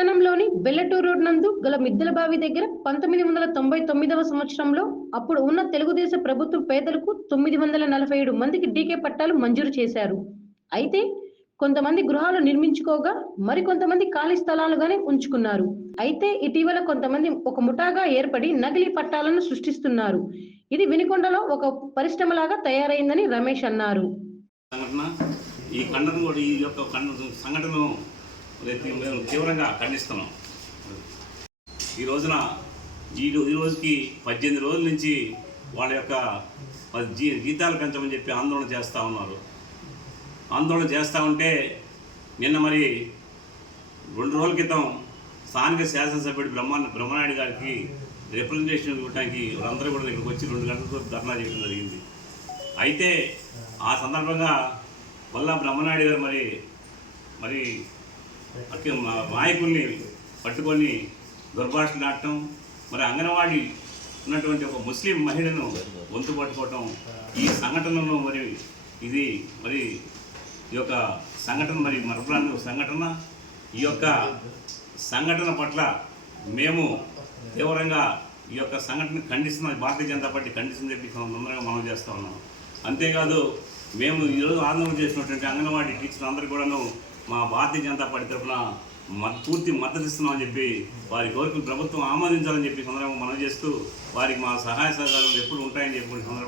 పట్టణంలోని బెల్లటూరు రోడ్ నందు గల మిద్దెల బావి దగ్గర పంతొమ్మిది వందల తొంభై తొమ్మిదవ సంవత్సరంలో అప్పుడు ఉన్న తెలుగుదేశ ప్రభుత్వం పేదలకు తొమ్మిది వందల నలభై ఏడు మందికి డీకే పట్టాలు మంజూరు చేశారు. అయితే కొంతమంది గృహాలు నిర్మించుకోగా మరికొంతమంది ఖాళీ స్థలాలుగానే ఉంచుకున్నారు. అయితే ఇటీవల కొంతమంది ఒక ముఠాగా ఏర్పడి నకిలీ పట్టాలను సృష్టిస్తున్నారు. ఇది వినుకొండలో ఒక పరిశ్రమలాగా తయారైందని రమేష్ అన్నారు. ఈ ఖండన కూడా ఈ యొక్క ఖండ తీవ్రంగా ఖండిస్తున్నాం. ఈ రోజున ఈ ఈ రోజుకి పద్దెనిమిది రోజుల నుంచి వాళ్ళ యొక్క జీ జీతాలు పెంచమని చెప్పి ఆందోళన చేస్తూ ఉన్నారు. ఆందోళన చేస్తూ ఉంటే నిన్న మరి రెండు రోజుల క్రితం స్థానిక శాసనసభ్యుడు బ్రహ్మ బ్రహ్మనాయుడు గారికి రిప్రజెంటేషన్ ఇవ్వడానికి వాళ్ళందరూ కూడా ఇక్కడికి వచ్చి రెండు గంటలతో ధర్నా చేయడం జరిగింది. అయితే ఆ సందర్భంగా వల్ల బ్రహ్మనాయుడు గారు మరి మరి నాయకుల్ని పట్టుకొని దుర్భాషలు నాటడం మరి అంగన్వాడీ ఉన్నటువంటి ఒక ముస్లిం మహిళను గొంతు పట్టుకోవటం ఈ సంఘటనలో మరి ఇది మరి ఈ యొక్క సంఘటన మరి మరపురాని సంఘటన. ఈ యొక్క సంఘటన పట్ల మేము తీవ్రంగా ఈ యొక్క సంఘటన ఖండిస్తున్న భారతీయ జనతా పార్టీ ఖండిస్తుంది చెప్పి తొందరగా మనం చేస్తూ ఉన్నాం. అంతేకాదు మేము ఈరోజు ఆందోళన చేసినటువంటి అంగన్వాడీ టీచర్లు అందరూ కూడాను మా భారతీయ జనతా పార్టీ తరఫున మత్- పూర్తి మద్దతు ఇస్తున్నామని చెప్పి వారి కోరికలు ప్రభుత్వం ఆమోదించాలని చెప్పి సందర్భంగా మనం చేస్తూ వారికి మా సహాయ సహకారాలు ఎప్పుడు ఉంటాయని చెప్పి సందర్భంగా